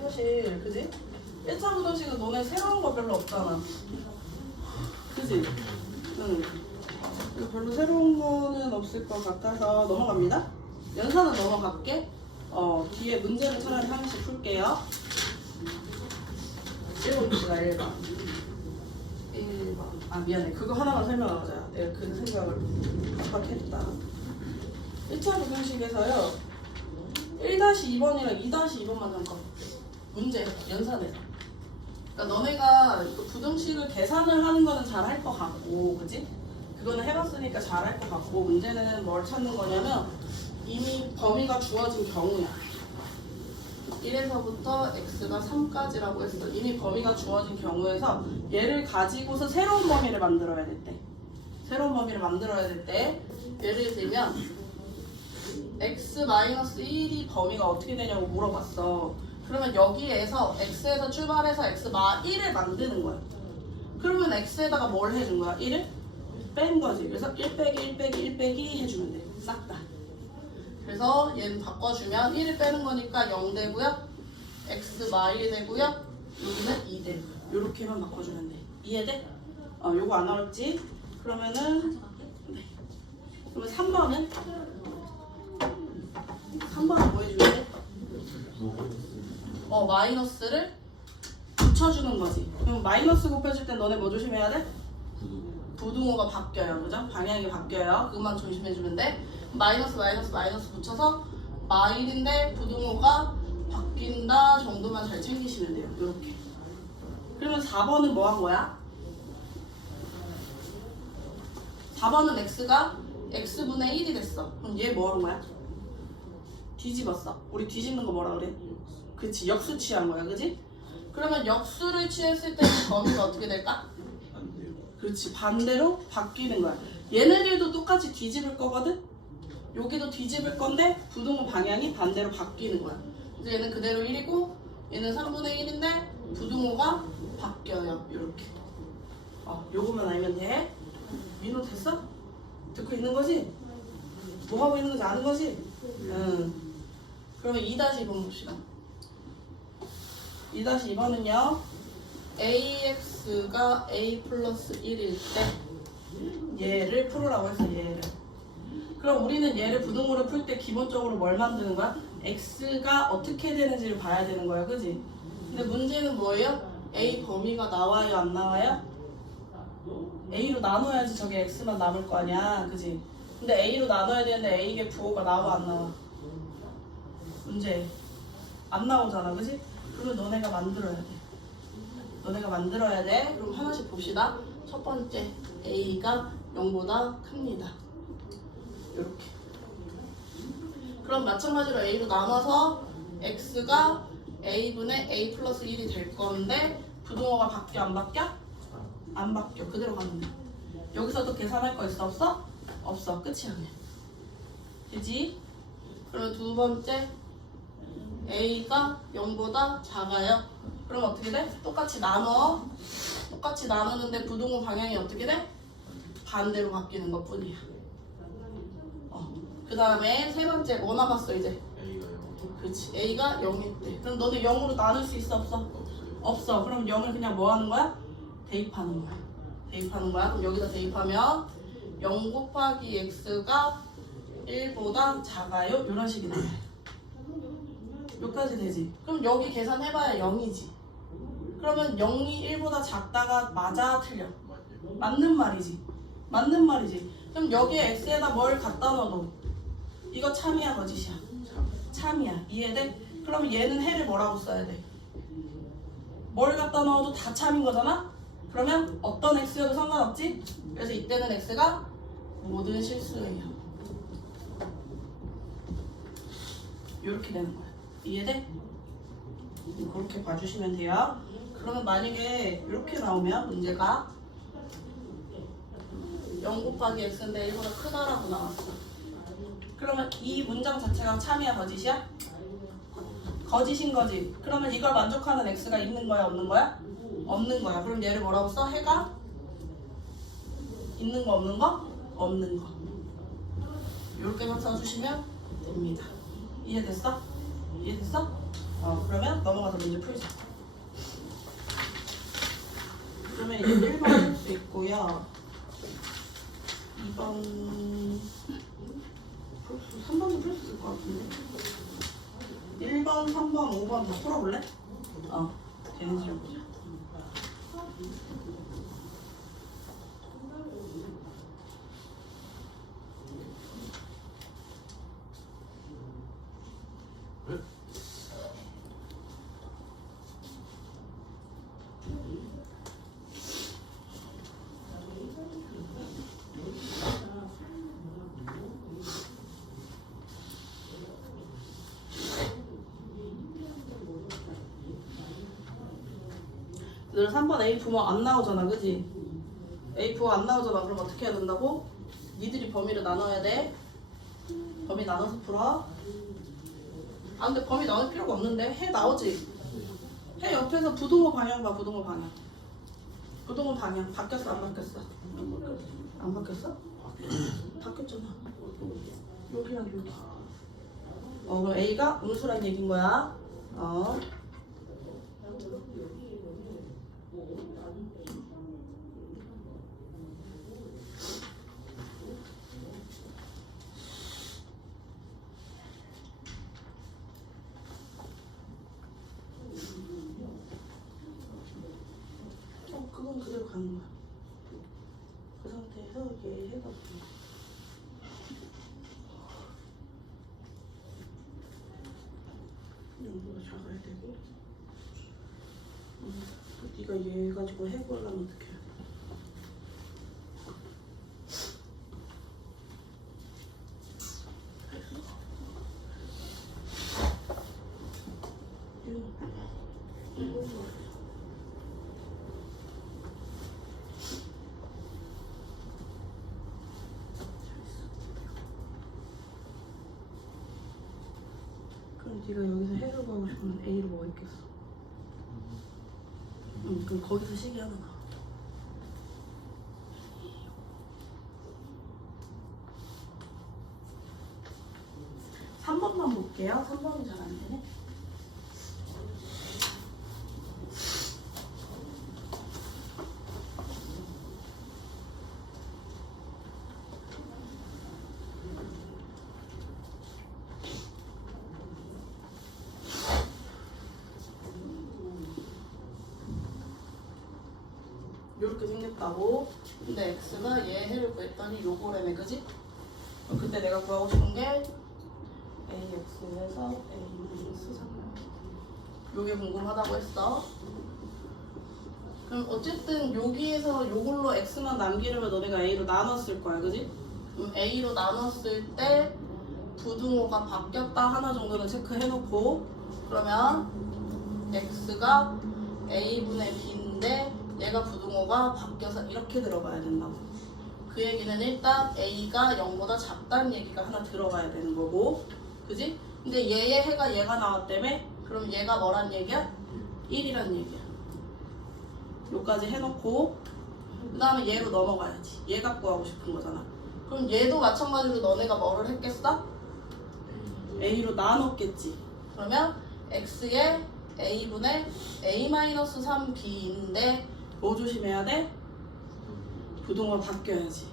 사실. 그지? 1차 부등식은 너네 새로운 거 별로 없잖아. 그지? 응. 별로 새로운 거는 없을 것 같아서 넘어갑니다. 연산은 넘어갈게. 뒤에 문제를 차라리 하나씩 풀게요. 1번 봅시다. 1번. 아 미안해. 그거 하나만 설명하자. 내가 그 생각을 깜빡했다. 1차 부등식에서요. 1-2번이랑 2-2번만 잠깐. 문제 연산에서. 그러니까 너네가 부등식을 계산을 하는 거는 잘 할 것 같고, 그지? 그거는 해봤으니까 잘 할 것 같고, 문제는 뭘 찾는 거냐면 이미 범위가 주어진 경우야. 1에서부터 x가 3까지라고 했어. 이미 범위가 주어진 경우에서 얘를 가지고서 새로운 범위를 만들어야 될 때. 새로운 범위를 만들어야 될 때 예를 들면 x-1이 범위가 어떻게 되냐고 물어봤어. 그러면 여기에서 x에서 출발해서 x-1을 만드는 거야. 그러면 x에다가 뭘 해준 거야? 1을 뺀 거지. 그래서 1 빼기 1 빼기 1 빼기 해주면 돼. 싹 다. 그래서 얘는 바꿔주면 1을 빼는 거니까 0 되고요. x-1이 되고요. 여기는 2 되고. 요렇게만 바꿔주면 돼. 이해돼? 요거 안 어렵지? 그러면은 네. 그러면 3번은? 3번은 뭐 해주면 돼? 마이너스를 붙여주는 거지. 그럼 마이너스 곱해줄 땐 너네 뭐 조심해야 돼? 부등호가 바뀌어요. 그죠? 방향이 바뀌어요. 그것만 조심해주면 돼. 마이너스 붙여서 마일인데 부등호가 바뀐다 정도만 잘 챙기시면 돼요. 이렇게. 그러면 4번은 뭐 한 거야? 4번은 x가 x분의 1이 됐어. 그럼 얘 뭐 한 거야? 뒤집었어. 우리 뒤집는 거 뭐라 그래? 그치, 역수 취한 거야. 그지? 그러면 역수를 취했을 때는 범위가 어떻게 될까? 그렇지, 반대로 바뀌는 거야. 얘네들도 똑같이 뒤집을 거거든? 여기도 뒤집을 건데 부등호 방향이 반대로 바뀌는 거야. 그래서 얘는 그대로 1이고 얘는 3분의 1인데 부등호가 바뀌어요. 이렇게. 요거만 알면 돼. 민호 됐어? 듣고 있는 거지? 뭐 하고 있는 건지 아는 거지? 응. 그러면 2-2번 봅시다. 2-2번은요. ax가 a 플러스 1일 때 얘를 풀으라고 했어. 얘를. 그럼 우리는 얘를 부등호를 풀 때 기본적으로 뭘 만드는 거야? x가 어떻게 되는지를 봐야 되는 거야. 그지? 근데 문제는 뭐예요? a 범위가 나와요? 안 나와요? a로 나눠야지 저게 x만 남을 거 아니야. 그지? 근데 a로 나눠야 되는데 a의 부호가 나와 안 나와? 문제 안 나오잖아. 그지? 그러면 너네가 만들어야 돼. 너네가 만들어야 돼. 그럼 하나씩 봅시다. 첫 번째 a가 0보다 큽니다. 이렇게. 그럼 마찬가지로 a로 나눠서 x가 a분의 a 플러스 1이 될 건데 부등호가 바뀌어 안 바뀌어? 안 바뀌어. 그대로 가면 돼. 여기서도 계산할 거 있어? 없어? 없어. 끝이야 그냥. 그지? 그리고 두 번째 a가 0보다 작아요. 그럼 어떻게 돼? 똑같이 나눠. 똑같이 나누는데 부등호 방향이 어떻게 돼? 반대로 바뀌는 것 뿐이야. 그 다음에 세 번째 뭐 남았어 이제? 그렇지. a가 0일 때. 그럼 너네 0으로 나눌 수 있어? 없어? 없어. 그럼 0을 그냥 뭐 하는 거야? 대입하는 거야. 대입하는 거야. 그럼 여기다 대입하면 0 곱하기 x가 1보다 작아요. 이런 식이 나와요. 여기까지 되지. 그럼 여기 계산해봐야 0이지. 그러면 0이 1보다 작다가 맞아? 틀려? 맞는 말이지. 맞는 말이지. 그럼 여기에 x에다 뭘 갖다 넣어도 이거 참이야 거짓이야? 참이야. 이해돼? 그러면 얘는 해를 뭐라고 써야 돼? 뭘 갖다 넣어도 다 참인 거잖아? 그러면 어떤 x여도 상관없지? 그래서 이때는 x가 모든 실수예요. 이렇게 되는 거야. 이해돼? 그렇게 봐주시면 돼요. 그러면 만약에 이렇게 나오면 문제가 0 곱하기 x인데 1보다 크다라고 나왔어. 그러면 이 문장 자체가 참이야 거짓이야? 거짓인 거지. 그러면 이걸 만족하는 x가 있는 거야 없는 거야? 없는 거야. 그럼 얘를 뭐라고 써? 해가 있는 거 없는 거? 없는 거. 이렇게만 써주시면 됩니다. 이해됐어? 이해됐어? 그러면 넘어가서 문제 풀자. 그러면 이제 1번 할 수 있고요. 2번 3번도 풀 수 있을 것 같은데. 1번, 3번, 5번 다 풀어볼래? 되는지 좀 보자. 늘 3번 A 부모 안 나오잖아, 그지? A 부모 안 나오잖아. 그럼 어떻게 해야 된다고? 니들이 범위를 나눠야 돼. 범위 나눠서 풀어. 아 근데 범위 나눌 필요가 없는데? 해 나오지? 해 옆에서 부동호 방향 봐. 부동호 방향. 부동호 방향 바뀌었어 안 바뀌었어? 안 바뀌었어? 바뀌었잖아. 여기랑 여기. 그럼 A가 음수란 얘기인 거야. 그건 그대로 가는 거야. 그 상태에서 얘 해가지고. 영도가 작아야 되고. 네가 얘 가지고 해보려면 어떻게 해야 돼? 그럼 네가 여기서 해를 구하고 싶으면 A로 뭐가 있겠어? 그럼 거기서 식이 하나 나와. 삼 번만 볼게요. 3번이 잘 안 되네. 이렇게 생겼다고. 근데 x가 얘 해를 구했더니 요거라네, 그지? 그때 내가 구하고 싶은 게 ax에서 a-3 요게 궁금하다고 했어. 그럼 어쨌든 여기에서 요걸로 x만 남기려면 너네가 a로 나눴을 거야, 그지? 그럼 a로 나눴을 때 부등호가 바뀌었다 하나 정도는 체크해놓고, 그러면 x가 a분의 b인데 얘가 부등호가 바뀌어서 이렇게 들어가야 된다고. 그 얘기는 일단 a가 0보다 작다는 얘기가 하나 들어가야 되는 거고, 그지? 근데 얘의 해가 얘가 나왔다며? 그럼 얘가 뭐란 얘기야? 1이란 얘기야. 요까지 해놓고 그 다음에 얘로 넘어가야지. 얘 갖고 하고 싶은 거잖아. 그럼 얘도 마찬가지로 너네가 뭐를 했겠어? a로 나눴겠지. 그러면 x의 a분의 a-3b인데 뭐 조심해야 돼? 부동호가 바뀌어야지.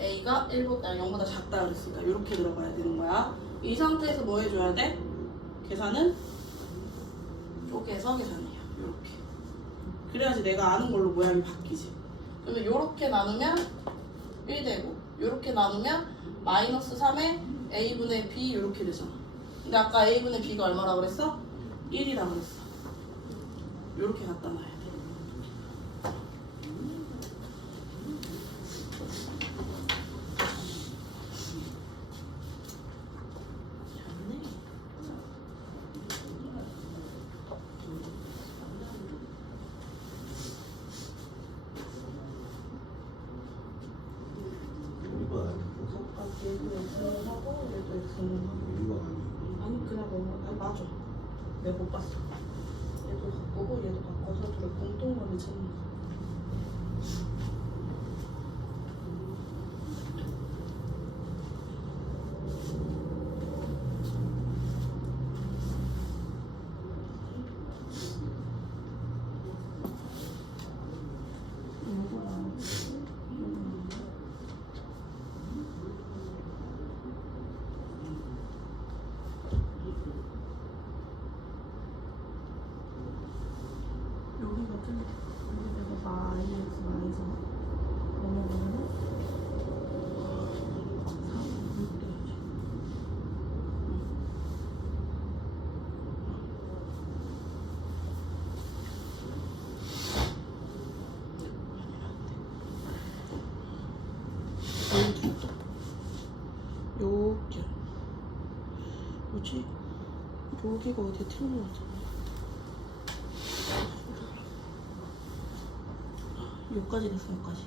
a가 0보다 작다 그랬으니까 이렇게 들어가야 되는 거야. 이 상태에서 뭐 해줘야 돼? 계산은 쪼개서 계산해요. 이렇게. 그래야지 내가 아는 걸로 모양이 바뀌지. 그러면 이렇게 나누면 1 되고, 이렇게 나누면 -3에 a분의 b 이렇게 되잖아. 근데 아까 a분의 b가 얼마라고 그랬어? 1이라고 그랬어. 이렇게 갖다 놔야 돼. 얘도 X는 하고 얘도 X는 하고. 아니 그냥 뭐 맞아. 내가 못 봤어. 얘도 바꾸고 얘도 바꿔서 둘을 공통점을 찾는 거야. 이거 마이너스 마이너스 넘어가면은 3 여기 뭐지? 여기가 어디에 틀린 거 같잖아. 여기까지 됐어, 여기까지.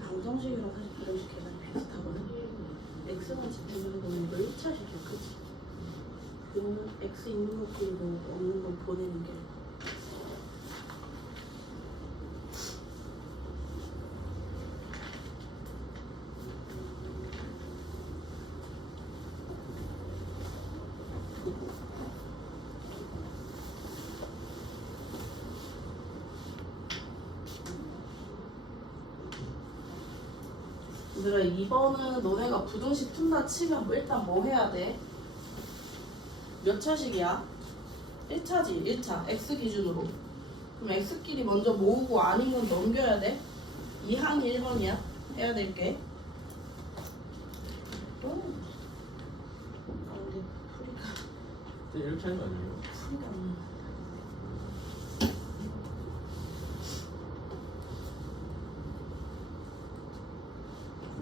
방정식이랑 사실 부정식 계산이 비슷하거든. x만 집중하는 거는 이거 1차식이야, 그치? 그러면 x 있는 거 그리고 없는 건 보내는 게 얘들아, 2번은 너네가 부등식 푼다 치면 뭐 일단 뭐 해야 돼? 몇 차식이야? 1차지, 1차. x 기준으로. 그럼 x끼리 먼저 모으고 아닌 건 넘겨야 돼? 2항 1번이야. 해야 될 게. 또? 아, 근데 풀이가. 이렇게 하는 거 아니에요? 풀이가 안 나.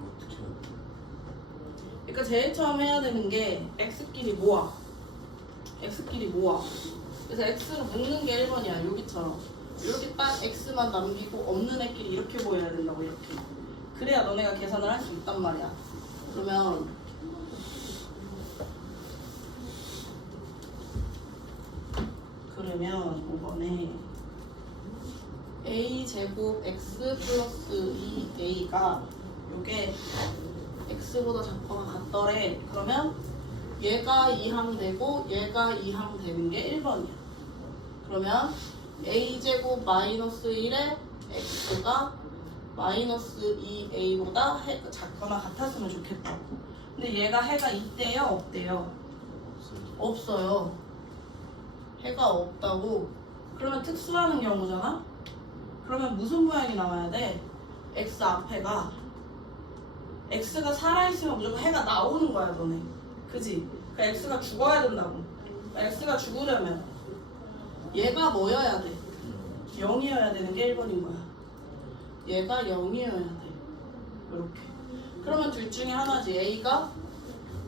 어떻게 해야 돼? 그러니까 제일 처음 해야 되는 게 x끼리 모아. x끼리 모아. 그래서 x를 묶는 게 1번이야. 여기처럼. 이렇게 딱 x만 남기고 없는 애끼리 이렇게 보여야 된다고, 이렇게. 그래야 너네가 계산을 할 수 있단 말이야. 그러면 그러면 5번에 a제곱 x 플러스 2a가 요게 x보다 작거나 같더래. 그러면 얘가 2항 되고 얘가 2항 되는 게 1번이야. 그러면 a제곱 마이너스 1에 x가 마이너스 2a보다 작거나 같았으면 좋겠다고. 근데 얘가 해가 있대요? 없대요? 없어요. 해가 없다고. 그러면 특수하는 경우잖아? 그러면 무슨 모양이 나와야 돼? x 앞에가 x가 살아있으면 무조건 해가 나오는 거야, 너네. 그지? 그러니까 x가 죽어야 된다고. x가 죽으려면 얘가 뭐여야 돼? 0이어야 되는 게 1번인 거야. 얘가 0이어야 돼. 이렇게. 그러면 둘 중에 하나지. a가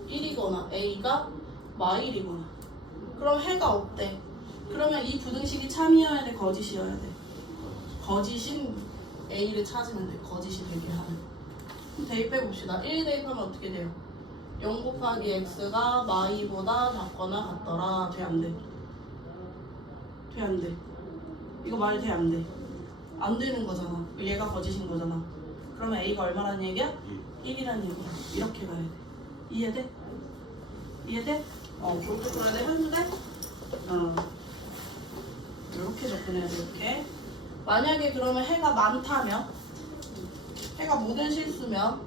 1이거나 a가 마일이거나. 그럼 해가 없대. 그러면 이 부등식이 참이어야 돼, 거짓이어야 돼? 거짓인 a를 찾으면 돼. 거짓이 되게 하는. 그럼 대입해봅시다. 1 대입하면 어떻게 돼요? 0 곱하기 x가 마이보다 작거나 같더라. 돼, 안 돼? 돼, 안 돼? 이거 말이 돼, 안 돼? 안 되는 거잖아. 얘가 거짓인 거잖아. 그러면 a가 얼마라는 얘기야? 1이라는 얘기야. 이렇게 가야 돼. 이해돼? 이해돼? 그렇게 풀어야 돼. 현수돼? 이렇게 접근해야 돼. 이렇게. 만약에 그러면 해가 많다면, 해가 모든 실수면,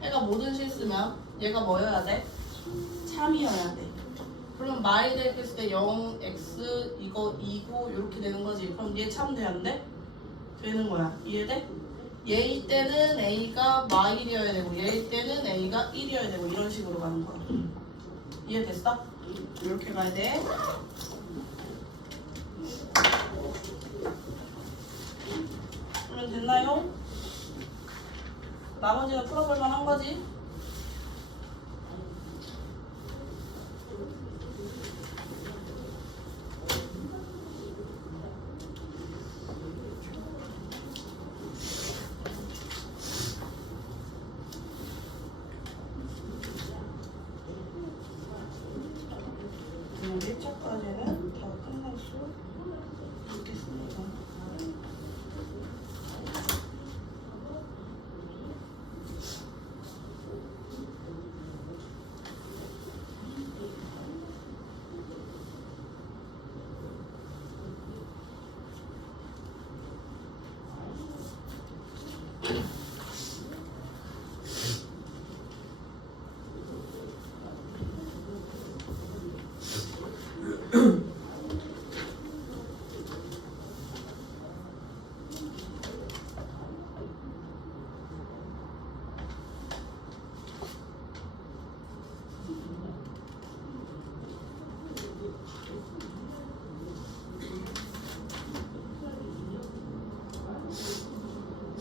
해가 모든 실수면 얘가 뭐여야 돼? 참이어야 돼. 그러면 마이 대입했을 때 0, x, 이거 2고 이렇게 되는 거지. 그럼 얘 참 돼, 안 돼? 되는 거야. 이해돼? 얘일 때는 a가 마일이어야 되고 얘일 때는 a가 1이어야 되고 이런 식으로 가는 거야. 이해됐어? 이렇게 가야 돼. 그러면 됐나요? 나머지는 풀어볼 만한 거지? 1차까지는 다 끝낼 수 있겠습니다.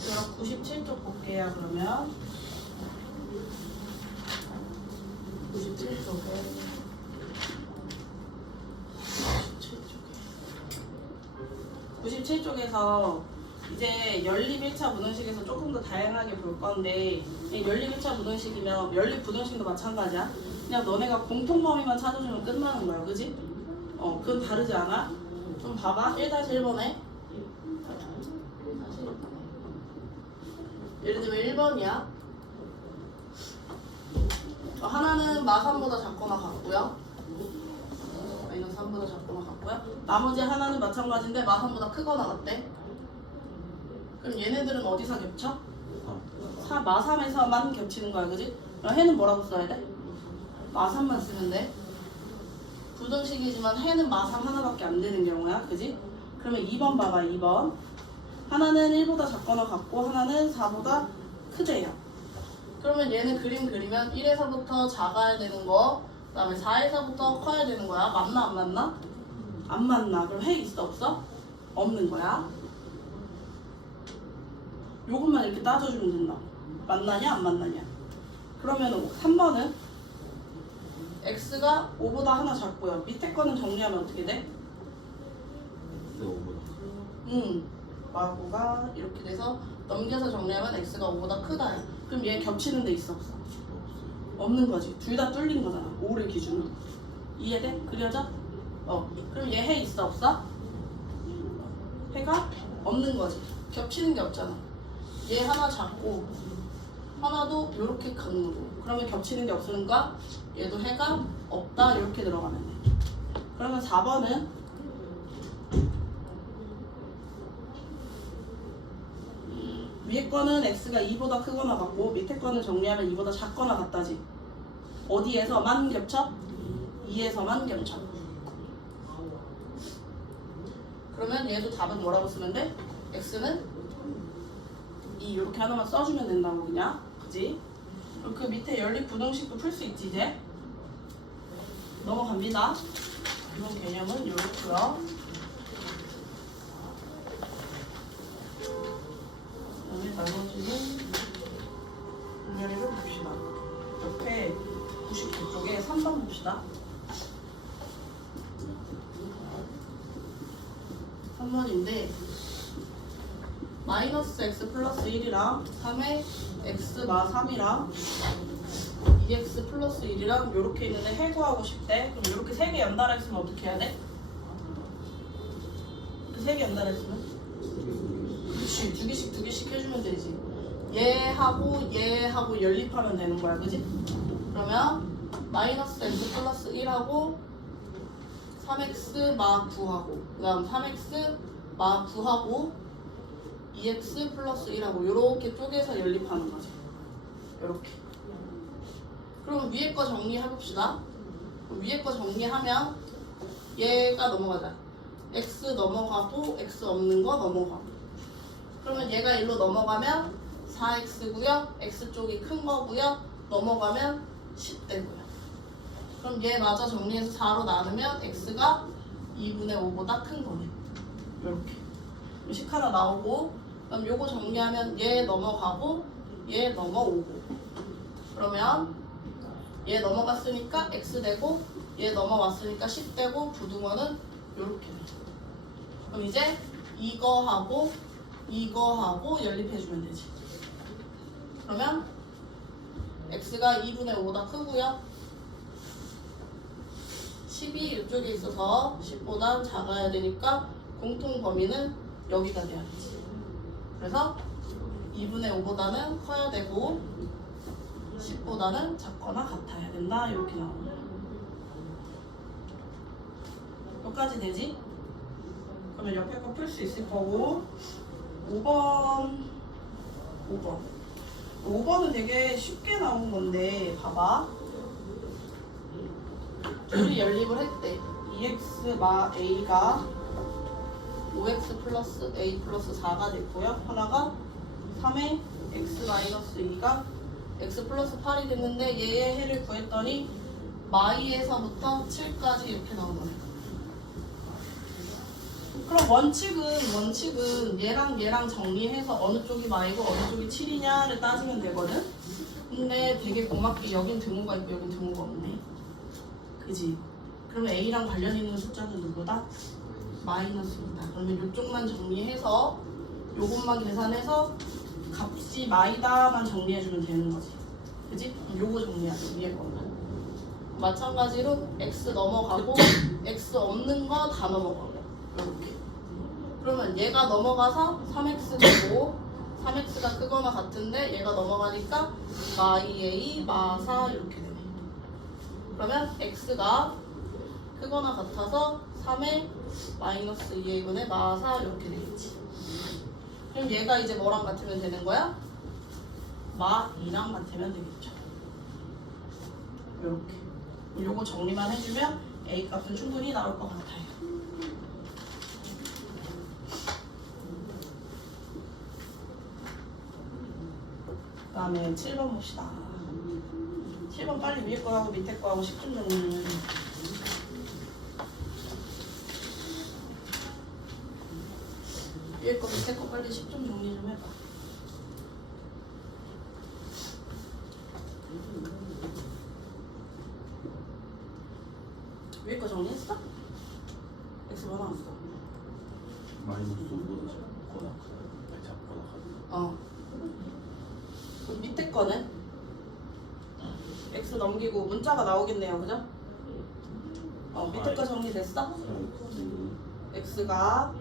그럼 97쪽 볼게요. 그러면 97쪽에 97쪽에서 이제 연립 1차 분원식에서 조금 더 다양하게 볼 건데 연립 1차 분원식이면 연립 분원식도 마찬가지야. 그냥 너네가 공통 범위만 찾아주면 끝나는 거야. 그지? 그건 다르지 않아? 좀 봐봐. 1-1번에 예를 들면 1번이야. 하나는 마3보다 작거나 같고요. 마이너스 3보다 작거나 같고요. 나머지 하나는 마찬가지인데 마3보다 크거나 같대. 그럼 얘네들은 어디서 겹쳐? 마3에서만 겹치는 거야. 그지? 그럼 해는 뭐라고 써야 돼? 마3만 쓰면 돼. 부등식이지만 해는 마3 하나밖에 안 되는 경우야. 그지? 그러면 2번 봐봐. 2번 하나는 1보다 작거나 같고 하나는 4보다 크대요. 그러면 얘는 그림 그리면 1에서부터 작아야 되는 거, 그 다음에 4에서부터 커야 되는 거야. 맞나 안 맞나? 안 맞나? 그럼 해 있어 없어? 없는 거야. 요것만 이렇게 따져주면 된다. 맞나냐 안 맞나냐. 그러면 3번은 x가 5보다 하나 작고요. 밑에 거는 정리하면 어떻게 돼? 내가 5보다 마구가 이렇게 돼서 넘겨서 정리하면 x가 5보다 크다. 그럼 얘 겹치는 데 있어 없어? 없는 거지. 둘 다 뚫린 거잖아. 5를 기준으로. 이해돼? 그려져? 그럼 얘 해 있어 없어? 해가 없는 거지. 겹치는 게 없잖아. 얘 하나 작고 하나도 이렇게 큰 거고. 그러면 겹치는 게 없으니까 얘도 해가 없다. 이렇게 들어가면 돼. 그러면 4번은 위에 거는 x가 2보다 크거나 같고 밑에 거는 정리하면 2보다 작거나 같다지. 어디에서만 겹쳐? 2에서만 겹쳐. 그러면 얘도 답은 뭐라고 쓰면 돼? x는 2 이렇게 하나만 써주면 된다고 그냥. 그지? 그럼 그 밑에 연립 부등식도 풀 수 있지 이제? 넘어갑니다. 이번 개념은 이렇고요. 그다음에 나머지는 분열을 봅시다. 옆에 99쪽에 3번 봅시다. 3번인데 마이너스 x 플러스 1이랑 3의 x 마 3이랑 2x 플러스 1이랑 이렇게 있는데 해소하고 싶대. 그럼 이렇게 3개 연달아 있으면 어떻게 해야 돼? 이렇게 3개 연달아 있으면? 그렇지. 2개씩 해주면 되지. 얘하고 연립하면 되는 거야. 그지? 그러면 마이너스 x 플러스 1하고 3x 마 9하고 그 다음 3x 마 9하고 2x 플러스 1하고 요렇게 쪼개서 연립하는 거지. 요렇게. 그럼 위에 거 정리해봅시다. 위에 거 정리하면 얘가 넘어가자. x 넘어가고 x 없는 거 넘어가고. 그러면 얘가 일로 넘어가면 4x고요. x쪽이 큰 거고요. 넘어가면 10대고요. 그럼 얘 마저 정리해서 4로 나누면 x가 2분의 5보다 큰 거네. 이렇게. 10 하나 나오고 그럼 요거 정리하면 얘 넘어가고 얘 넘어오고. 그러면 얘 넘어갔으니까 x 되고 얘 넘어왔으니까 10 되고 부등원은 요렇게 돼. 그럼 이제 이거하고 연립해주면 되지. 그러면 x가 2분의 5보다 크고요. 10이 이쪽에 있어서 10보다 작아야 되니까 공통 범위는 여기가 돼야지. 그래서 2분의 5보다는 커야 되고 10보다는 작거나 같아야 된다. 이렇게 나오는 거야. 여기까지 되지? 그러면 옆에 거 풀 수 있을 거고 5번은 되게 쉽게 나온 건데 봐봐. 둘이 연립을 했대. 2x 마 a가 5x 플러스 a 플러스 4가 됐고요. 하나가 3의 x 마이너스 2가 x 플러스 8이 됐는데 얘의 해를 구했더니 마이에서부터 7까지 이렇게 나오는. 그럼 원칙은 얘랑 정리해서 어느 쪽이 마이고 어느 쪽이 7이냐를 따지면 되거든? 근데 되게 고맙게 여긴 등호가 있고 여긴 등호가 없네. 그지? 그러면 A랑 관련 있는 숫자는 누구다? 마이너스이다. 그러면 이쪽만 정리해서 요것만 계산해서 값이 마이다만 정리해주면 되는 거지. 그지? 요거 정리하자. 위에 거만. 마찬가지로 X 넘어가고 X 없는 거 다 넘어가고 이렇게. 그러면 얘가 넘어가서 3x 되고 3x가 크거나 같은데 얘가 넘어가니까 마이A 마4 이렇게 되네. 그러면 x가 크거나 같아서 3의 마이너스 2a분의 마4 이렇게 되겠지. 그럼 얘가 이제 뭐랑 같으면 되는 거야? 마2랑 같으면 되겠죠. 이렇게. 요거 정리만 해주면 a 값은 충분히 나올 것 같아요. 그 다음에 7번 봅시다. 7번 빨리 위에 거하고 밑에 거하고 10분 정리. 위에 거 밑에 거 빨리 10분 정리 좀 해봐. 위에 거 정리했어? X 뭐 나왔어? 마이너스 5보다 작거나 아니 작거나 같다. 그럼 밑에 거는? X 넘기고 문자가 나오겠네요, 그죠? 밑에 거 정리됐어? X가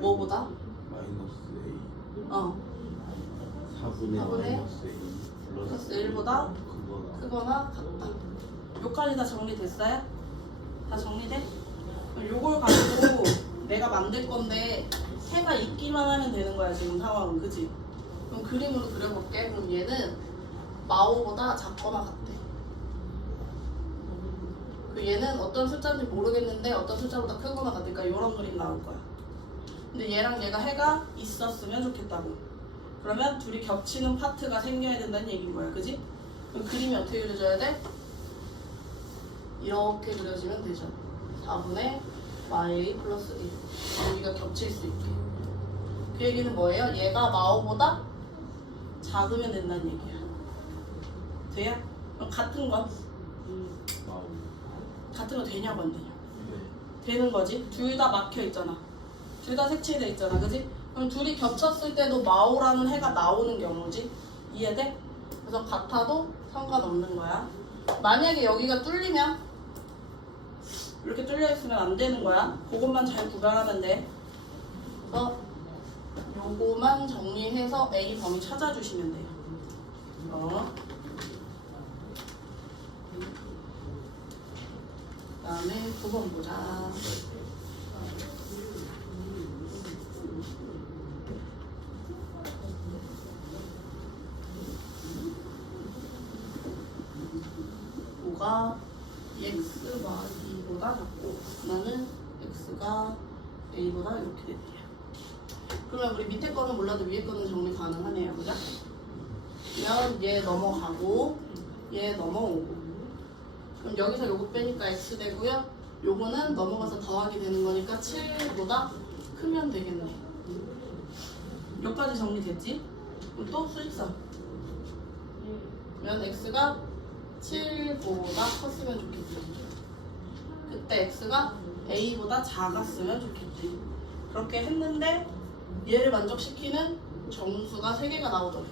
뭐보다? 마이너스 A 4분의 4분의 마이너스 A 플러스 1보다 그거나 크거나 같다. 요까지 다 정리됐어요? 다 정리돼? 그럼 요걸 가지고 내가 만들 건데 해가 있기만 하면 되는 거야 지금 상황은. 그지? 그럼 그림으로 그려볼게. 그럼 얘는 마오보다 작거나 같대. 그 얘는 어떤 숫자인지 모르겠는데 어떤 숫자보다 크거나 같으니까 이런 그림 나올 거야. 근데 얘랑 얘가 해가 있었으면 좋겠다고. 그러면 둘이 겹치는 파트가 생겨야 된다는 얘기인 거야. 그지? 그럼 그림이 어떻게 그려져야 돼? 이렇게 그려지면 되죠. 4분의 y 플러스 1. 여기가 겹칠 수 있게. 그 얘기는 뭐예요? 얘가 마오보다 작으면 된다는 얘기야. 돼요? 그럼 같은 거? 마오 같은 거 되냐고 안 되냐고. 네. 되는 거지. 둘 다 막혀 있잖아. 둘 다 색칠돼 있잖아. 그지? 그럼 둘이 겹쳤을 때도 마오라는 해가 나오는 경우지. 이해돼? 그래서 같아도 상관없는 거야. 만약에 여기가 뚫리면 이렇게 뚫려 있으면 안 되는 거야. 그것만 잘 구별하면 돼. 그래서 요거만 정리해서 A 범위 찾아주시면 돼요. 그 다음에 9번 보자. 가 x가 2보다 작고 하나는 x가 a보다 이렇게 됐대요. 그러면 우리 밑에 거는 몰라도 위에 거는 정리 가능하네요. 그죠? 그러면 얘 넘어가고 얘 넘어오고 그럼 여기서 요거 빼니까 x 되고요. 요거는 넘어가서 더하기 되는 거니까 7보다 크면 되겠네. 여기까지 정리됐지? 그럼 또 수직선. 그러면 x가 7보다 컸으면 좋겠지. 그때 x가 a보다 작았으면 좋겠지. 그렇게 했는데 얘를 만족시키는 정수가 3개가 나오더래.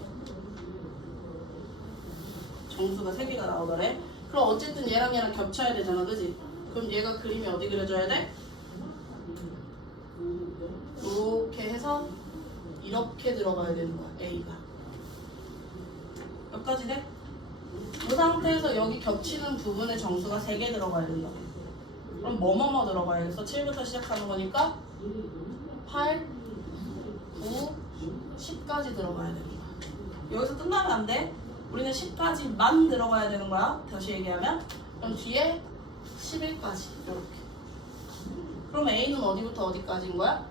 정수가 3개가 나오더래. 그럼 어쨌든 얘랑 얘랑 겹쳐야 되잖아, 그지? 그럼 얘가 그림이 어디 그려져야 돼? 이렇게 해서 이렇게 들어가야 되는 거야, A가. 여기까지 돼? 이 상태에서 여기 겹치는 부분의 정수가 3개 들어가야 된다. 그럼 뭐뭐뭐 들어가야겠어? 7부터 시작하는 거니까 8, 9, 10까지 들어가야 되는 거야. 여기서 끝나면 안 돼. 우리는 10까지만 들어가야 되는 거야. 다시 얘기하면. 그럼 뒤에 11까지 이렇게. 그럼 A는 어디부터 어디까지인 거야?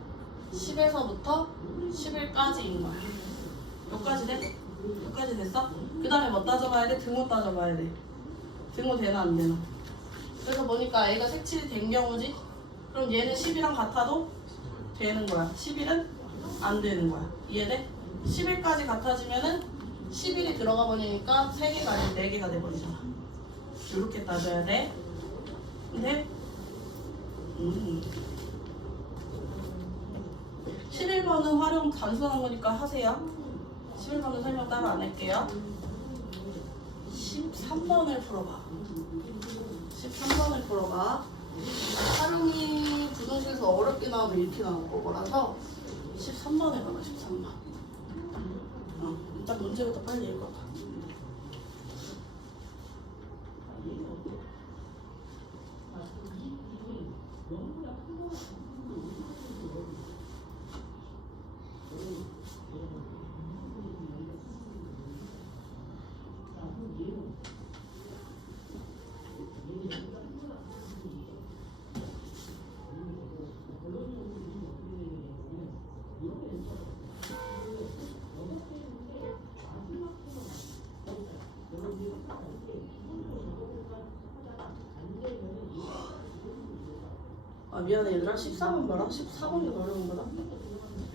10에서부터 11까지인 거야. 여기까지 돼? 여기까지 됐어? 그 다음에 뭐 따져봐야 돼? 등호 따져봐야 돼. 등호 되나 안 되나? 그래서 보니까 A가 색칠이 된 경우지? 그럼 얘는 10이랑 같아도 되는 거야. 11은 안 되는 거야. 이해돼? 11까지 같아지면은 11이 들어가 버리니까 3개가 아니고 4개가 돼버리잖아. 이렇게 따져야 돼. 근데 11번은 활용 단순한 거니까 하세요. 11번은 설명 따로 안 할게요. 13번을 풀어봐. 13번을 풀어봐. 활용이 부등식에서 어렵게 나오면 이렇게 나올 거라서 13번 해봐봐. 13번. 일단 문제부터 빨리 읽어봐. 아 미안해 얘들아. 14번 봐라. 14번이 어려운 거다.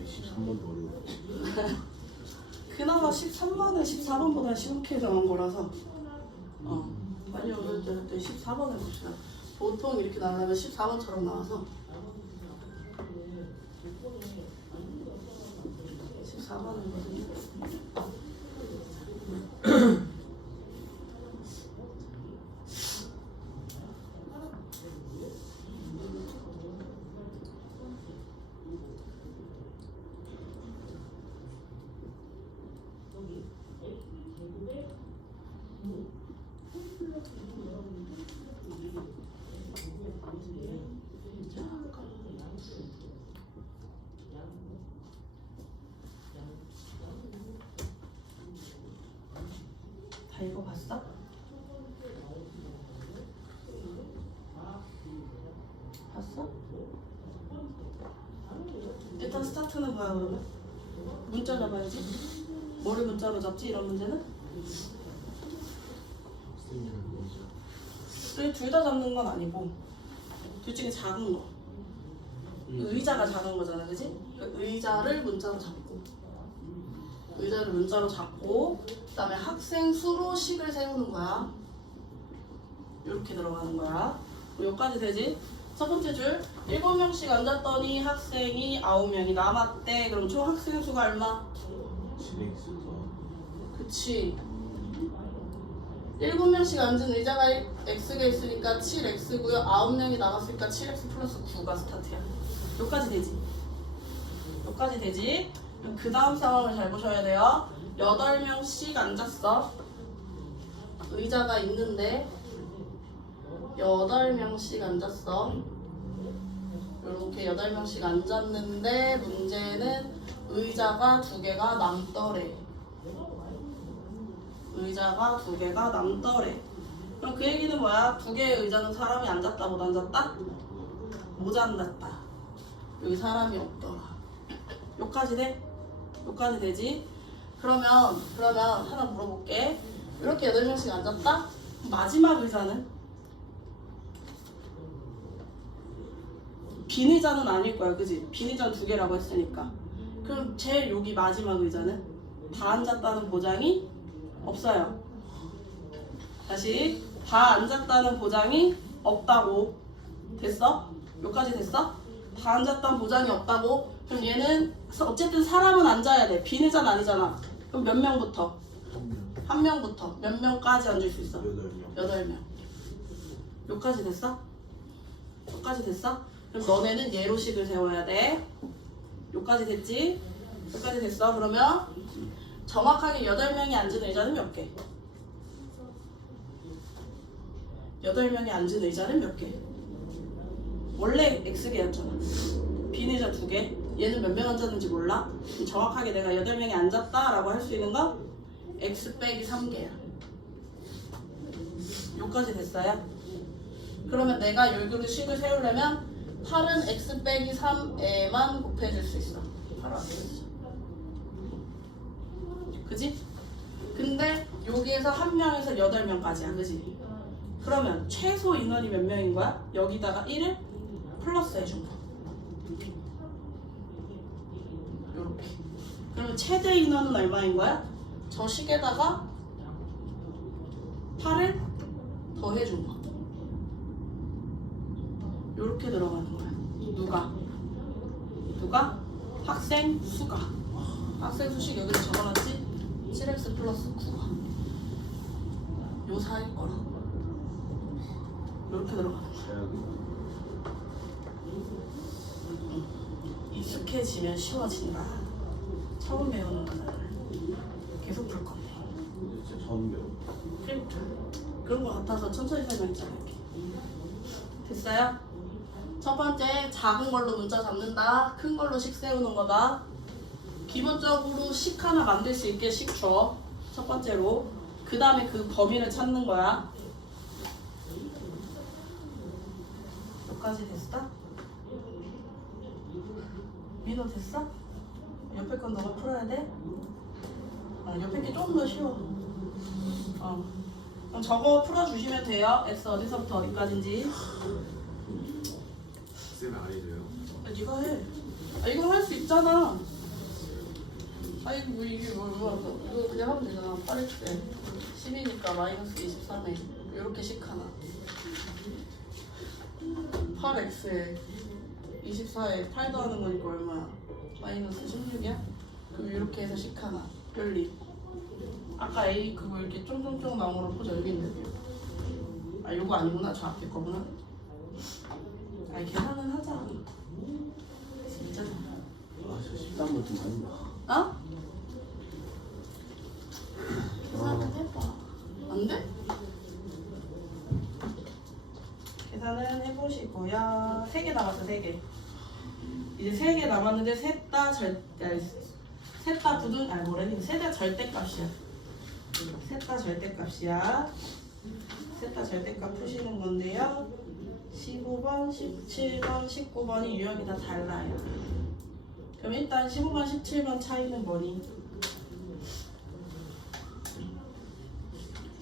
13번도 어려워. 그나마 13번은 14번보다 쉽게 나온 거라서 많이 어려울 때 14번 해봅시다. 보통 이렇게 나오려면 14번처럼 나와서 14번이거든요. 다 읽어봤어? 봤어? 일단 스타트는 뭐야 그러면? 문자 잡아야지. 뭐를 문자로 잡지 이런 문제는? 그래 둘 다 잡는 건 아니고 둘 중에 작은 거. 의자가 작은 거잖아, 그지? 그러니까 의자를 문자로 잡고 의자를 문자로 잡고 그 다음에 학생 수로 식을 세우는 거야. 이렇게 들어가는 거야. 여기까지 되지? 첫 번째 줄 7명씩 앉았더니 학생이 9명이 남았대. 그럼 총 학생 수가 얼마? 7X가 그치. 7명씩 앉은 의자가 X가 있으니까 7X고요. 9명이 남았으니까 7X 플러스 9가 스타트야. 여기까지 되지? 여기까지 되지? 그 다음 상황을 잘 보셔야 돼요. 8명씩 앉았어. 의자가 있는데 8명씩 앉았어. 이렇게 8명씩 앉았는데 문제는 의자가 2개가 남더래. 의자가 2개가 남더래. 그럼 그 얘기는 뭐야? 2개의 의자는 사람이 앉았다 못 앉았다? 못 앉았다. 여기 사람이 없더라. 여기까지 돼? 여기까지 되지? 그러면 하나 물어볼게. 이렇게 8명씩 앉았다? 마지막 의자는? 빈 의자는 아닐 거야, 그지? 빈 의자는 2개라고 했으니까. 그럼 제일 여기 마지막 의자는? 다 앉았다는 보장이 없어요. 다시 다 앉았다는 보장이 없다고. 됐어? 여기까지 됐어? 다 앉았다는 보장이 없다고. 그럼 얘는 어쨌든 사람은 앉아야 돼. 빈 의자는 아니잖아. 그럼 몇 명부터? 1명부터 몇 명까지 앉을 수 있어? 8명. 8명. 여기까지 됐어? 여기까지 됐어? 그럼 너네는 얘로 식을 세워야 돼. 여기까지 됐지? 여기까지 됐어. 그러면 정확하게 8명이 앉은 의자는 몇 개? 8명이 앉은 의자는 몇 개? 원래 X개였잖아. 빈 의자 2개. 얘는 몇 명 앉았는지 몰라? 정확하게 내가 8명이 앉았다라고 할 수 있는 건 X 빼기 3개야. 여기까지 됐어요? 그러면 내가 여기로 식을 세우려면 8은 X 빼기 3에만 곱해줄 수 있어. 8은 안 되겠지. 그지? 근데 여기에서 1명에서 8명까지야. 그지? 그러면 최소 인원이 몇 명인 거야? 여기다가 1을 플러스 해준 거. 요렇게. 그러면 최대 인원은 얼마인 거야? 저 식에다가 8을 더 해준 거. 요렇게 들어가는 거야. 누가? 학생 수가. 학생 수식 여기다 적어놨지? 7x 플러스 9가. 요 사이 거라. 요렇게 들어가는 거야. 익숙해지면 쉬워진다. 처음 배우는 거잖아. 계속 풀 건데. 진짜 처음 배워. 그러니까 그런 거 같아서 천천히 설명했잖아. 이렇게. 됐어요? 첫 번째, 작은 걸로 문자 잡는다. 큰 걸로 식 세우는 거다. 기본적으로 식 하나 만들 수 있게 식 줘. 첫 번째로. 그 다음에 그 범위를 찾는 거야. 여기까지 됐어? 민호 됐어? 옆에 건 너가 풀어야 돼? 옆에 게 조금 더 쉬워. 그럼 저거 풀어주시면 돼요. X 어디서부터 어디까지인지. 쌤이 아니래요. 네가 해. 이거 할 수 있잖아. 뭐 이게 이거 그냥 하면 되잖아. 8x 10이니까 마이너스 23에 이렇게 식 하나. 8x에 24에 8 더하는 거니까 얼마야? 마이너스 16이야? 그럼 이렇게 해서 식 하나. 별리. 아까 A 그거 이렇게 쫑쫑쫑 나온 거랑 포즈 여기 있는데요. 요거 아니구나. 저 앞에 거구나. 계산은 하자. 진짜. 저 식당 것좀 많이 봐. 어? 계산은 해봐. 안 돼? 계산은 해보시고요. 3개 남았어, 3개. 이제 3개 남았는데 셋 다 절대값이야. 셋 다 절대값이야. 셋 다 절대값 푸시는 건데요. 15번, 17번, 19번이 유형이 다 달라요. 그럼 일단 15번, 17번 차이는 뭐니?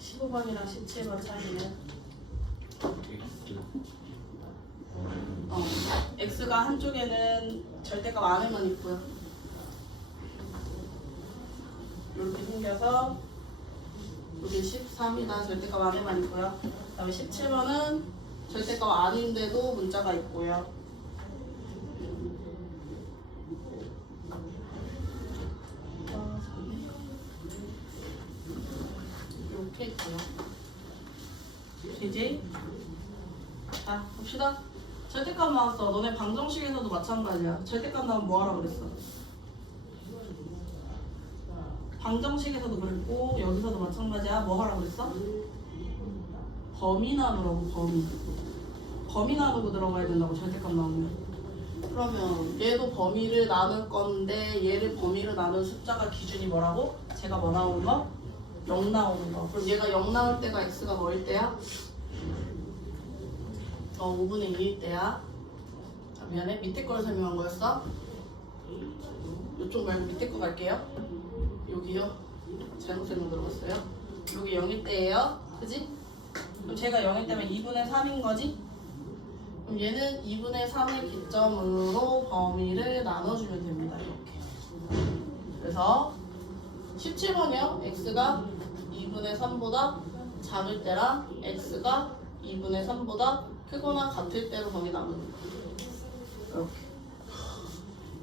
15번이랑 17번 차이는 X가 한쪽에는 절대값 안에만 있고요. 이렇게 생겨서 여기 13이나 절대값 안에만 있고요. 그 다음에 17번은 절대값 아닌데도 문자가 있고요. 이렇게 있고요. 이제 자 봅시다. 절대값 나왔어. 너네 방정식에서도 마찬가지야. 절대값 나오면 뭐 하라고 그랬어? 방정식에서도 그랬고 여기서도 마찬가지야. 뭐 하라고 그랬어? 범위 나누라고. 범위 나누고 들어가야 된다고. 절대값 나오면. 그러면 얘도 범위를 나눌 건데 얘를 범위를 나눈 숫자가 기준이 뭐라고? 제가 뭐 나오는 거? 0 나오는 거. 그럼 얘가 0 나올 때가 x가 뭐일 때야? 5분의 2일 때야. 미안해. 밑에 걸 설명한 거였어? 이쪽 말고 밑에 거 갈게요. 여기요. 잘못 설명 들어갔어요. 여기 0일 때예요. 그지? 그럼 제가 0일 때면 2분의 3인 거지? 그럼 얘는 2분의 3의 기점으로 범위를 나눠주면 됩니다. 이렇게. 그래서 17번이요. x가 2분의 3보다 작을 때랑 x가 2분의 3보다 크거나 같을 때로 범위 나누는 거예요. 이렇게.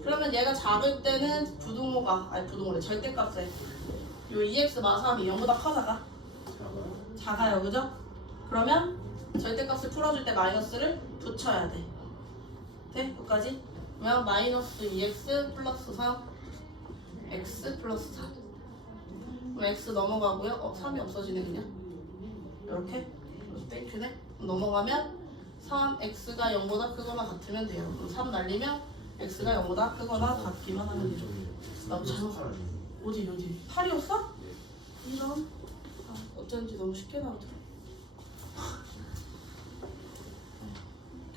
그러면 얘가 작을 때는 부등호래. 절대값에 요 2x 마 3이 0보다 커 작아? 작아요. 그죠? 그러면 절대값을 풀어줄 때 마이너스를 붙여야 돼. 돼? 여기까지? 그러면 마이너스 2x 플러스 3 x 플러스 4. 그럼 x 넘어가고요. 3이 없어지네 그냥. 이렇게 땡큐네. 넘어가면 3x가 0보다 크거나 같으면 돼요. 그럼 3 날리면 x가 0보다 크거나 같기만 하면 되죠. 나도 잘못 어디 8이었어? 이런 어쩐지 너무 쉽게 나오더라.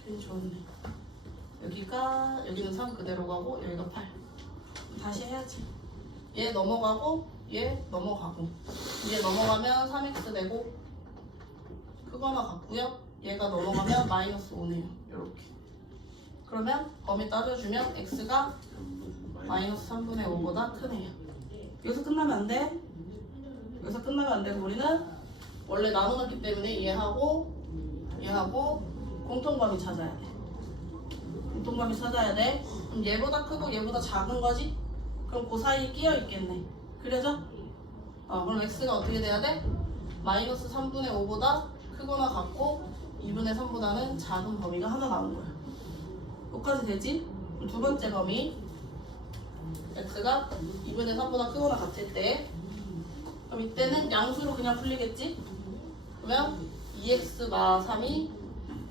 괜히 좋았네. 여기는 3 그대로 가고 여기가 8. 다시 해야지. 얘 넘어가고 얘 넘어가고 얘 넘어가면 3x 되고 크거나 같고요. 얘가 넘어가면 마이너스 5네요. 이렇게. 그러면 범위 따져주면 x가 마이너스 3분의 5보다 크네요. 여기서 끝나면 안 돼. 여기서 끝나면 안 되고 우리는 원래 나눠놨기 때문에 얘하고 공통범위 찾아야 돼. 공통범위 찾아야 돼. 그럼 얘보다 크고 얘보다 작은 거지? 그럼 그 사이에 끼어 있겠네. 그래죠? 그럼 x가 어떻게 돼야 돼? 마이너스 3분의 5보다 크거나 같고 2분의 3보다는 작은 범위가 하나 나온 거야. 여기까지 되지? 그럼 두 번째 범위 x가 2분의 3보다 크거나 같을 때 그럼 이때는 양수로 그냥 풀리겠지? 그러면 2x 마 3이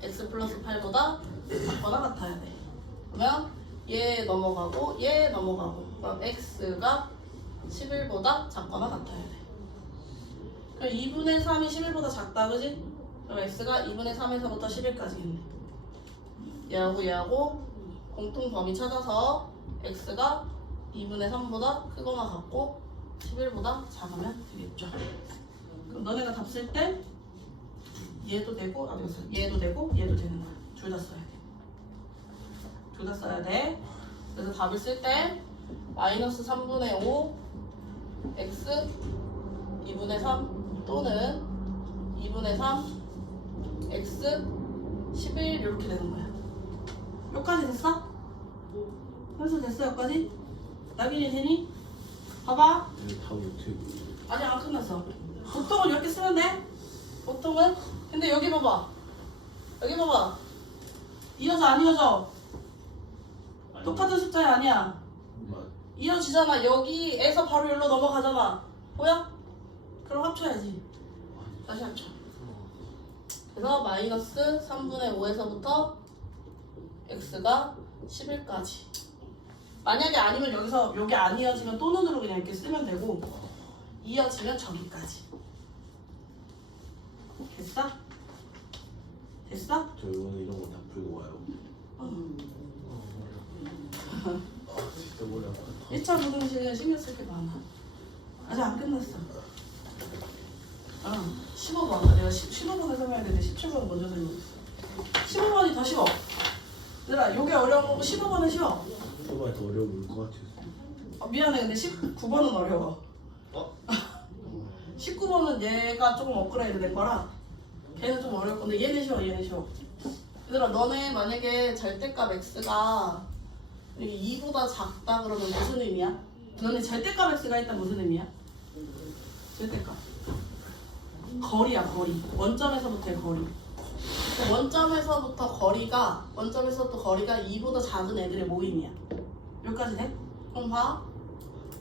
x 플러스 8보다 작거나 같아야 돼. 그러면 얘 넘어가고 얘 넘어가고 그럼 x가 11보다 작거나 같아야 돼. 그럼 2분의 3이 11보다 작다 그지? 그럼 x가 2분의 3에서부터 11까지겠네. 얘하고 공통 범위 찾아서 x가 2분의 3보다 크거나 같고 11보다 작으면 되겠죠. 그럼 너네가 답 쓸 때 얘도 되고 얘도 되고 얘도 되는 거야. 둘 다 써야 돼. 둘 다 써야 돼. 그래서 답을 쓸 때 마이너스 3분의 5 x 2분의 3 또는 2분의 3 x 11 이렇게 되는 거야. 여기까지 됐어? 현수 됐어 여기까지? 낙인이 되니? 봐봐. 답이 어떻게 아직 안 끝났어. 보통은 이렇게 쓰면 돼. 보통은. 근데 여기 봐봐. 이어져 안 이어져? 똑같은 숫자야 아니야? 이어지잖아. 여기에서 바로 여기로 넘어가잖아. 보여? 그럼 합쳐야지. 다시 합쳐. 그래서 마이너스 3분의 5에서부터 x가 11까지. 만약에 아니면 여기서 여기 안 이어지면 또 눈으로 그냥 이렇게 쓰면 되고 이어지면 저기까지. 됐어? 됐어? 저 이번에 이런 거 다 풀고 와요. 진짜 머리 아파. 1차 부등식은 신경 쓸 게 많아. 아직 안 끝났어. 15번. 내가 15번을 설명해야 되는데 17번 먼저 설명했어. 15번이 더 쉬워. 얘들아, 요게 어려운 거고 15번은 쉬워. 초반에 더 어려울 것 같아요. 미안해. 근데 19번은 어려워. 19번은 얘가 조금 업그레이드 된 거라 걔는 좀 어려울 건데 얘는 쉬워. 얘들아, 너네 만약에 절대값 x가 2보다 작다 그러면 무슨 의미야? 너네 절대값 x가 있다 무슨 의미야? 절대값 거리야. 거리. 원점에서부터의 거리. 원점에서부터 거리가 2보다 작은 애들의 모임이야. 여기까지 돼? 그럼 봐.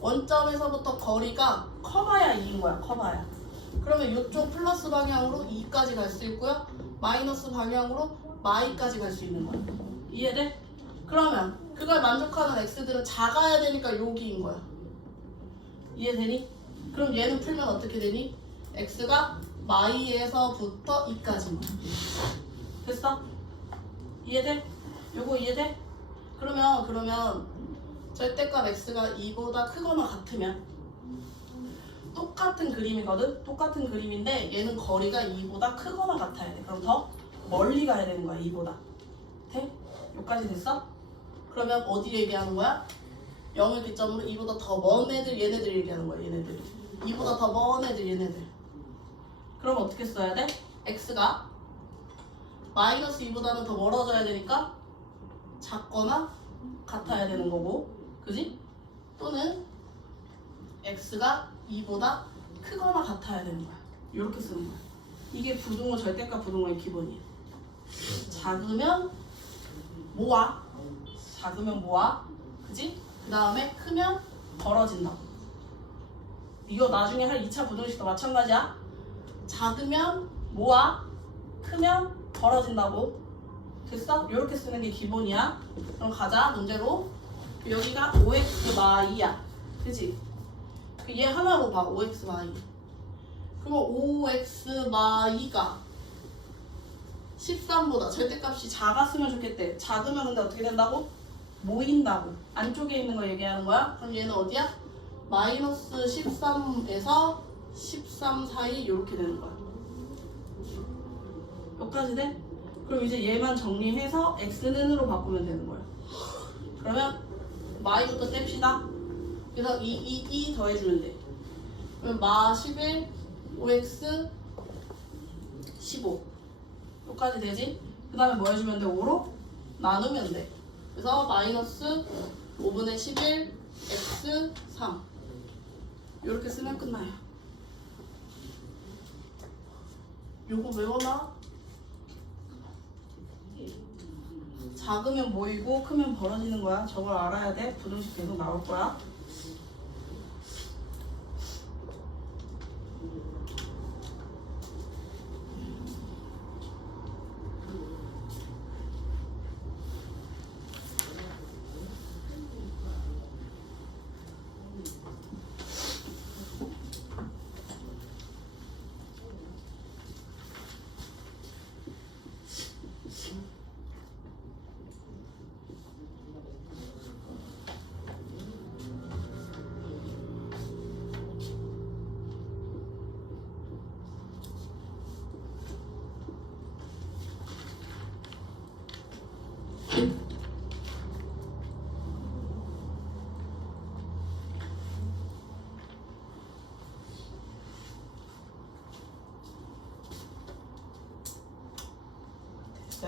원점에서부터 거리가 커봐야 2인 거야. 커봐야. 그러면 이쪽 플러스 방향으로 2까지 갈 수 있고요. 마이너스 방향으로 마이까지 갈 수 있는 거야. 이해돼? 그러면 그걸 만족하는 x들은 작아야 되니까 여기인 거야. 이해되니? 그럼 얘는 풀면 어떻게 되니? x가 마이에서부터 2까지인 거야. 됐어? 이해돼? 요거 이해돼? 그러면 절대값 x가 2보다 크거나 같으면 똑같은 그림이거든? 똑같은 그림인데 얘는 거리가 2보다 크거나 같아야 돼. 그럼 더 멀리 가야 되는 거야. 2보다. 돼? 여기까지 됐어? 그러면 어디 얘기하는 거야? 0을 기점으로 2보다 더 먼 애들 얘네들 얘기하는 거야. 얘네들 2보다 더 먼 애들 얘네들. 그럼 어떻게 써야 돼? x가 마이너스 2보다는 더 멀어져야 되니까 작거나 같아야 되는 거고, 그지? 또는 x가 2보다 크거나 같아야 되는 거야. 이렇게 쓰는 거야. 이게 부등호 절대값 부등호의 기본이에요. 작으면 모아. 작으면 모아. 그지? 그 다음에 크면 벌어진다고. 이거 나중에 할 2차 부등식도 마찬가지야. 작으면 모아. 크면 벌어진다고. 됐어? 이렇게 쓰는 게 기본이야. 그럼 가자. 문제로. 여기가 5x 마 2야. 그지? 얘 하나로 봐. 5x 마 2. 그럼 5x 마 2가 13보다 절대값이 작았으면 좋겠대. 작으면 근데 어떻게 된다고? 모인다고. 안쪽에 있는 거 얘기하는 거야? 그럼 얘는 어디야? 마이너스 13에서 13 사이 이렇게 되는 거야. 여기까지 돼? 그럼 이제 얘만 정리해서 x는으로 바꾸면 되는 거야. 그러면 마이부터 뗍시다. 그래서 2 더해주면 돼. 그러면 마 11, 5x 15 여기까지 되지? 그 다음에 뭐 해주면 돼? 5로 나누면 돼. 그래서 마이너스 5분의 11 x 3 이렇게 쓰면 끝나요. 요거 외워놔. 작으면 모이고 크면 벌어지는 거야. 저걸 알아야 돼. 부등식 계속 나올 거야.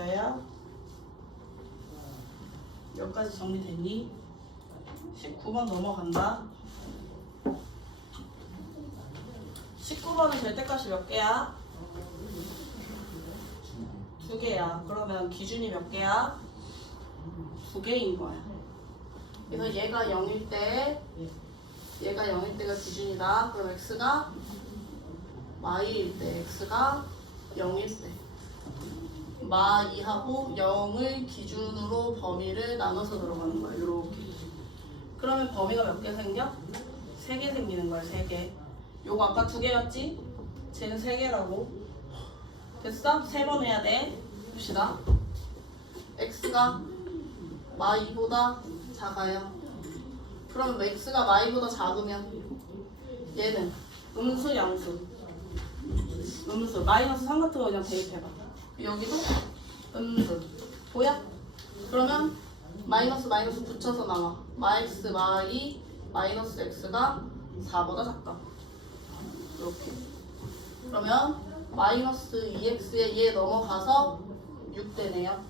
됐어요? 여기까지 정리됐니? 19번 넘어간다. 19번은 절대값이 몇 개야? 2개야. 그러면 기준이 몇 개야? 2개인 거야. 그래서 얘가 0일 때, 얘가 0일 때가 기준이다. 그럼 x가 마이일 때, x가 0일 때. 마 2하고 0을 기준으로 범위를 나눠서 들어가는 거야. 요렇게. 그러면 범위가 몇 개 생겨? 3개 생기는 거야. 3개. 요거 아까 2개였지? 쟤는 3개라고. 됐어? 3번 해야 돼. 봅시다. x가 마 2보다 작아요. 그럼 x가 마 2보다 작으면 얘는 음수 양수. 음수 마이너스 3 같은 거 그냥 대입해봐. 여기도 음수 보여? 그러면 마이너스 마이너스 붙여서 나와. 마x 마2 마이너스 x가 4보다 작다. 이렇게. 그러면 마이너스 2x에 얘 넘어가서 6 되네요.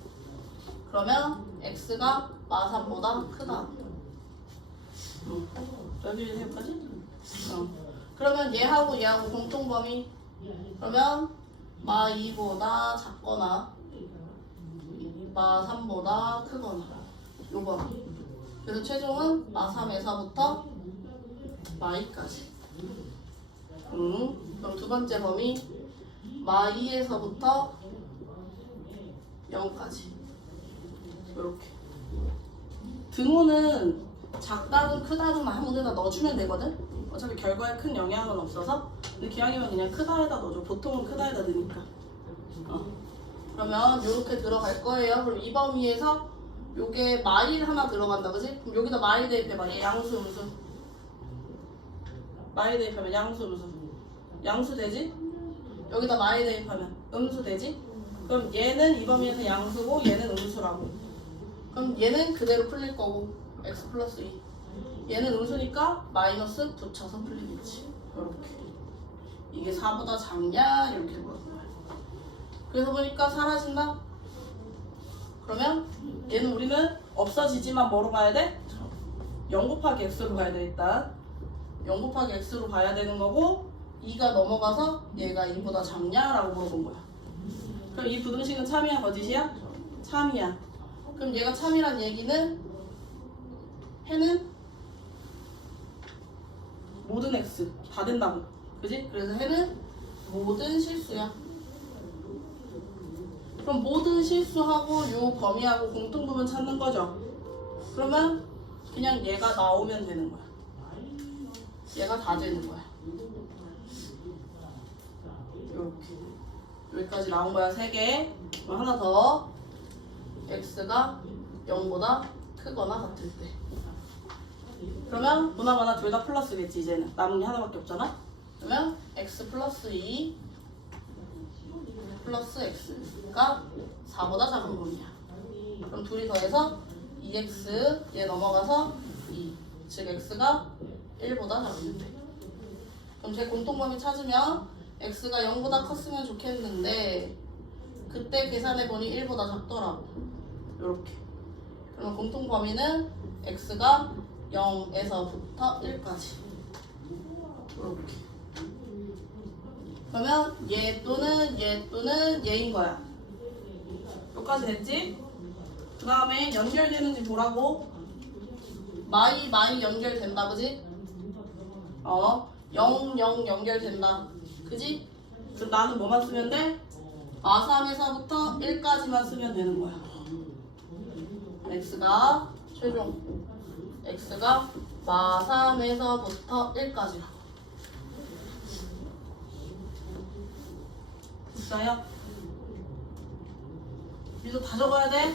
그러면 x가 마3보다 크다. 여기 여기까지? 그러면 얘하고 얘하고 공통범위. 그러면 마 2보다 작거나 마 3보다 크거나 요거. 그래서 최종은 마 3에서부터 마 2까지. 그럼 두 번째 범위 마 2에서부터 0까지. 이렇게. 등호는 작다든 크다든 아무 데나 넣어주면 되거든? 어차피 결과에 큰 영향은 없어서. 근데 기왕이면 그냥 크다에다 넣어줘. 보통은 크다에다 넣으니까. 그러면 요렇게 들어갈 거예요. 그럼 이 범위에서 요게 마일 하나 들어간다, 그지? 그럼 여기다 마일 대입해봐. 얘 양수, 음수. 마일 대입하면 양수, 음수. 양수 되지? 여기다 마일 대입하면 음수 되지? 그럼 얘는 이 범위에서 양수고 얘는 음수라고. 그럼 얘는 그대로 풀릴 거고 x 플러스 2. 얘는 음수니까 마이너스 붙여서 풀리겠지. 이렇게. 이게 4보다 작냐? 이렇게 물어본 거야. 그래서 보니까 사라진다? 그러면 얘는 우리는 없어지지만 뭐로 봐야 돼? 0 곱하기 x로 봐야 돼. 일단 0 곱하기 x로 봐야 되는 거고, 2가 넘어가서 얘가 2보다 작냐라고 물어본 거야. 그럼 이 부등식은 참이야 거짓이야? 참이야. 그럼 얘가 참이란 얘기는 해는 모든 x 다 된다고. 그지? 그래서 해는 모든 실수야. 그럼 모든 실수하고 요 범위하고 공통부분 찾는 거죠. 그러면 그냥 얘가 나오면 되는 거야. 얘가 다 되는 거야. 이렇게 여기까지 나온 거야. 3개. 그럼 하나 더. x가 0보다 크거나 같을 때. 그러면 보나마나 둘 다 플러스겠지. 이제는 남은 게 하나밖에 없잖아. 그러면 x 플러스 2 플러스 x가 4보다 작은 범위야. 그럼 둘이 더해서 2x 얘 넘어가서 2. 즉 x가 1보다 작으면 돼. 그럼 제 공통범위 찾으면 x가 0보다 컸으면 좋겠는데 그때 계산해보니 1보다 작더라고. 요렇게. 그러면 공통범위는 x가 0에서부터 1까지. 요렇게. 그러면 얘 또는 얘인 거야. 여기까지 됐지? 그 다음에 연결되는지 보라고. 마이 연결된다. 그지? 0 연결된다. 그지? 그럼 나는 뭐만 쓰면 돼? 마3에서부터 1까지만 쓰면 되는 거야. x가 최종 x가 마3에서부터 1까지라고. 됐어요? 이거 다 적어야 돼?